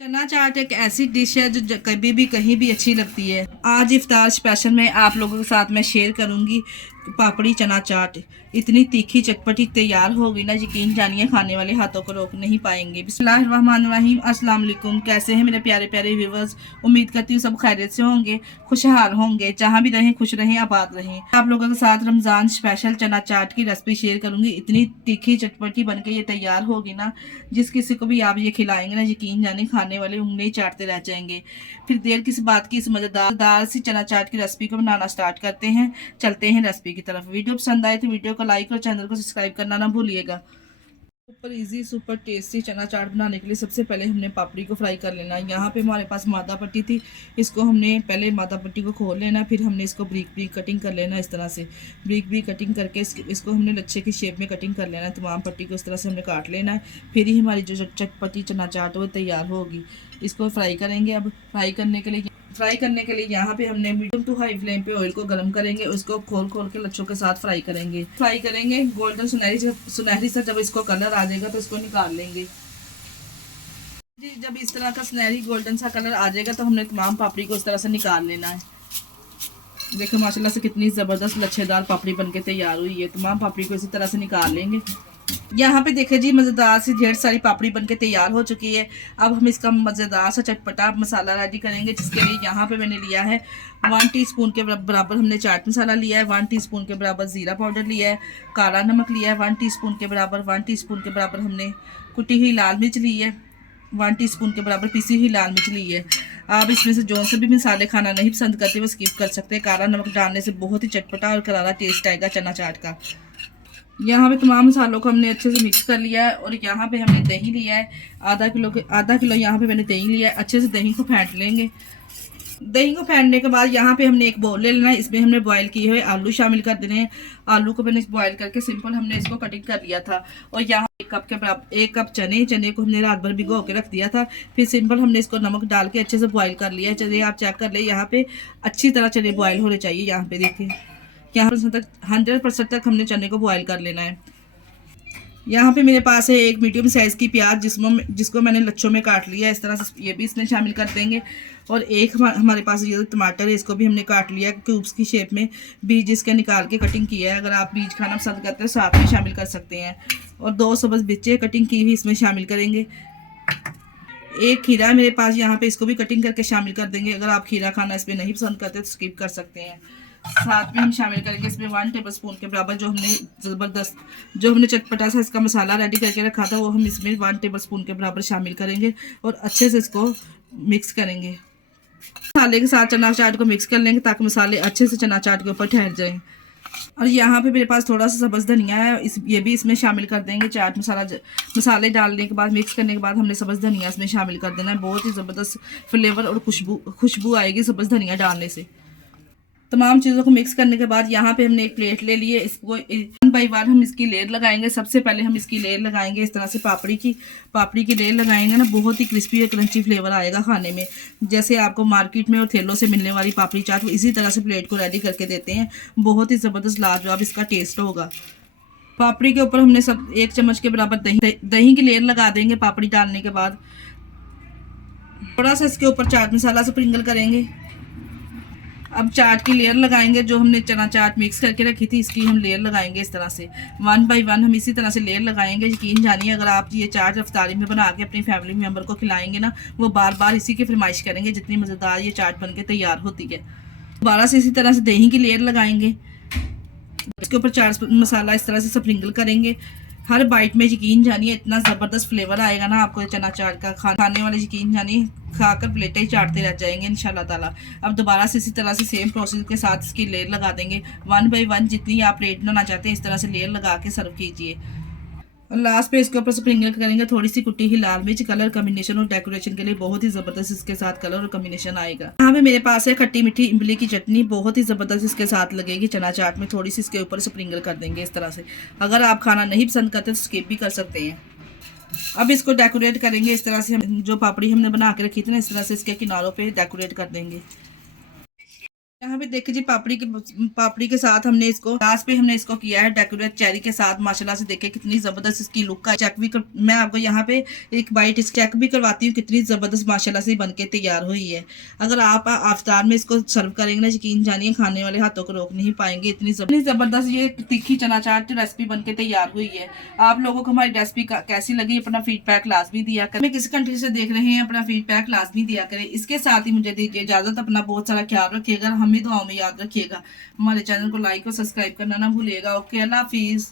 चना चाट एक ऐसी डिश है जो कभी भी कहीं भी अच्छी लगती है। आज इफ्तार स्पेशल में आप लोगों के साथ मैं शेयर करूंगी पापड़ी चना चाट। इतनी तीखी चटपटी तैयार होगी ना, यकीन जानिए खाने वाले हाथों को रोक नहीं पाएंगे। बिस्मिल्लाहिर्रहमानिर्रहीम, अस्सलाम वालेकुम। कैसे हैं मेरे प्यारे प्यारे व्यूवर्स? उम्मीद करती हूँ सब खैरियत से होंगे, खुशहाल होंगे, जहाँ भी रहें खुश रहें, आबाद रहें। आप लोगों के साथ रमज़ान स्पेशल चना चाट की रेसिपी शेयर करूंगी। इतनी तीखी चटपटी बनके ये तैयार होगी ना, जिस किसी को भी आप ये खिलाएंगे ना, यकीन जाने खाने वाले उंगली चाटते रह जाएंगे। फिर देर किस बात की, इस मज़ेदार सी चना चाट की रेसिपी को बनाना स्टार्ट करते हैं। चलते हैं रेसिपी की तरफ। वीडियो पसंद आए तो वीडियो को लाइक और चैनल को सब्सक्राइब करना ना भूलिएगा। सुपर इजी सुपर टेस्टी चना चाट बनाने के लिए सबसे पहले हमने पापड़ी को फ्राई कर लेना है। यहाँ पे हमारे पास मादा पट्टी थी, इसको हमने पहले मादा पट्टी को खोल लेना, फिर हमने इसको ब्रीक ब्रीक कटिंग कर लेना। इस तरह से ब्रीक ब्रीक कटिंग करके इसको हमने लच्छे की शेप में कटिंग कर लेना है। तमाम पट्टी को इस तरह से हमने काट लेना है, फिर ही हमारी जो चटपटी चना चाट वो तैयार होगी। इसको फ्राई करेंगे। अब फ्राई करने के लिए यहाँ पे हमने मीडियम टू हाई फ्लेम पे ऑयल को गर्म करेंगे। उसको खोल खोल के लच्छों के साथ फ्राई करेंगे गोल्डन सुनहरी सा जब इसको कलर आ जाएगा तो इसको निकाल लेंगे जी। जब इस तरह का सुनहरी गोल्डन सा कलर आ जाएगा तो हमने तमाम पापड़ी को इस तरह से निकाल लेना है। देखो माशाल्लाह से कितनी ज़बरदस्त लच्छेदार पापड़ी बनके तैयार हुई है। तमाम पापड़ी को इसी तरह से निकाल लेंगे। यहाँ पे देखे जी, मज़ेदार सी ढेर सारी पापड़ी बनके तैयार हो चुकी है। अब हम इसका मज़ेदार सा चटपटा मसाला रेडी करेंगे, जिसके लिए यहाँ पे मैंने लिया है 1 टीस्पून के बराबर हमने चाट मसाला लिया है, 1 टीस्पून के बराबर ज़ीरा पाउडर लिया है, काला नमक लिया है 1 टीस्पून के बराबर, 1 टीस्पून के बराबर हमने कुटी हुई लाल मिर्च ली है, 1 टीस्पून के बराबर पिसी हुई लाल मिर्च ली है। आप इसमें से जो से भी मसाले खाना नहीं पसंद करते वो स्किप कर सकते हैं। काला नमक डालने से बहुत ही चटपटा और करारा टेस्ट आएगा चना चाट का। यहाँ पे तमाम मसालों को हमने अच्छे से मिक्स कर लिया है और यहाँ पे हमने दही लिया है आधा किलो यहाँ पे मैंने दही लिया है। अच्छे से दही को फेंट लेंगे। दही को फेंटने के बाद यहाँ पे हमने एक बाउल ले लेना है। इसमें हमने बॉयल किए हुए आलू शामिल कर देने हैं। आलू को मैंने बॉयल करके सिंपल हमने इसको कटिंग कर लिया था। और यहाँ 1 कप के बराबर 1 कप चने को हमने रात भर भिगो के रख दिया था। फिर सिंपल हमने इसको नमक डाल के अच्छे से बॉयल कर लिया है। चलिए आप चेक कर ले, यहाँ पे अच्छी तरह चने बॉयल होने चाहिए। यहाँ पे देखिए, यहाँ पर 100% तक हमने चने को बॉयल कर लेना है। यहाँ पे मेरे पास है एक मीडियम साइज़ की प्याज, जिसको मैंने लच्छों में काट लिया है। इस तरह से ये भी इसमें शामिल कर देंगे। और एक हमारे पास ये टमाटर है, इसको भी हमने काट लिया क्यूब्स की शेप में, बीज इसके निकाल के कटिंग किया है। अगर आप बीज खाना पसंद करते हैं साथ में शामिल कर सकते हैं। और 2 सब्ज़ मिर्चें कटिंग की हुई इसमें शामिल करेंगे। एक खीरा मेरे पास, यहाँ पे इसको भी कटिंग करके शामिल कर देंगे। अगर आप खीरा खाना इसमें नहीं पसंद करते तो स्किप कर सकते हैं। साथ में हम शामिल करेंगे इसमें 1 टेबलस्पून के बराबर जो हमने चटपटा सा इसका मसाला रेडी करके रखा था, वो हम इसमें 1 टेबलस्पून के बराबर शामिल करेंगे और अच्छे से इसको मिक्स करेंगे। मसाले के साथ चना चाट को मिक्स कर लेंगे ताकि मसाले अच्छे से चना चाट के ऊपर ठहर जाएं। और यहाँ पे मेरे पास थोड़ा सा सब्ज़ धनिया है, ये भी इसमें शामिल कर देंगे। चाट मसाले डालने के बाद मिक्स करने के बाद हमने सब्ज़ धनिया इसमें शामिल कर देना है। बहुत ही ज़बरदस्त फ्लेवर और खुशबू आएगी सब्ज़ धनिया डालने से। तमाम चीज़ों को मिक्स करने के बाद यहाँ पे हमने एक प्लेट ले ली है। इसको 1 बाय 1 हम इसकी लेयर लगाएंगे। सबसे पहले हम इसकी लेयर लगाएंगे इस तरह से पापड़ी की लेयर लगाएंगे ना, बहुत ही क्रिस्पी और क्रंची फ्लेवर आएगा खाने में। जैसे आपको मार्केट में और ठेलों से मिलने वाली पापड़ी चाट, वो इसी तरह से प्लेट को रेडी करके देते हैं। बहुत ही ज़बरदस्त लाजवाब इसका टेस्ट होगा। पापड़ी के ऊपर हमने 1 चम्मच के बराबर दही की लेयर लगा देंगे। पापड़ी डालने के बाद थोड़ा सा इसके ऊपर चाट मसाला स्प्रिंकल करेंगे। अब चाट की लेयर लगाएंगे। जो हमने चना चाट मिक्स करके रखी थी, इसकी हम लेयर लगाएंगे इस तरह से 1 बाय 1 हम इसी तरह से लेयर लगाएंगे। यकीन जानिए, अगर आप ये चाट इफ्तारी में बना के अपनी फैमिली मेम्बर को खिलाएंगे ना, वो बार बार इसी की फरमाइश करेंगे, जितनी मज़ेदार ये चाट बनके तैयार होती है। दोबारा से इसी तरह से दही की लेयर लगाएंगे। इसके ऊपर चाट मसाला इस तरह से स्प्रिंकल करेंगे। हर बाइट में यकीन जानिए इतना ज़बरदस्त फ्लेवर आएगा ना आपको चना चाट का। खाने वाले यकीन जानिए खाकर प्लेटें ही चाटते रह जाएंगे इंशाल्लाह ताला। अब दोबारा से इसी तरह से सेम प्रोसेस के साथ इसकी लेयर लगा देंगे। 1 बाय 1 जितनी आप प्लेट बनाना चाहते हैं इस तरह से लेयर लगा के सर्व कीजिए। और लास्ट पे इसके ऊपर स्प्रिंकल करेंगे थोड़ी सी कुटी हुई लाल मिर्च। कलर कम्बिनेशन और डेकोरेशन के लिए बहुत ही ज़बरदस्त इसके साथ कलर और कम्बिनेशन आएगा। यहाँ पे मेरे पास है खट्टी मीठी इमली की चटनी, बहुत ही ज़बरदस्त इसके साथ लगेगी चना चाट में। थोड़ी सी इसके ऊपर स्प्रिंकल कर देंगे इस तरह से। अगर आप खाना नहीं पसंद करते तो स्किप भी कर सकते हैं। अब इसको डेकोरेट करेंगे इस तरह से। हम जो पापड़ी हमने बना के रखी थी ना, इस तरह से इसके किनारों पर डेकोरेट कर देंगे। यहाँ पे देखिए जी, पापड़ी के साथ हमने इसको लास्ट पे हमने इसको किया है डेकोरेट चेरी के साथ। माशाल्लाह से देखिए कितनी जबरदस्त इसकी लुक का चेक भी मैं आपको यहाँ पे एक बाइट इस चेक भी करवाती हूँ, कितनी जबरदस्त माशाल्लाह से बनके तैयार हुई है। अगर आप इफ्तार में इसको सर्व करेंगे ना, यकीन जानिए खाने वाले हाथों को रोक नहीं पाएंगे। इतनी जबरदस्त ये तीखी चना चाट रेसिपी बनके तैयार हुई है। आप लोगों को हमारी रेसिपी कैसी लगी, अपना फीडबैक लाजमी दिया करें। किस कंट्री से देख रहे हैं, अपना फीडबैक लाजमी दिया करें। इसके साथ ही मुझे दीजिए इजाजत, अपना बहुत सारा ख्याल रखिएगा, हमें दुआओं में याद रखिएगा। हमारे चैनल को लाइक और सब्सक्राइब करना ना भूलिएगा। ओके, अल्लाह हाफिज।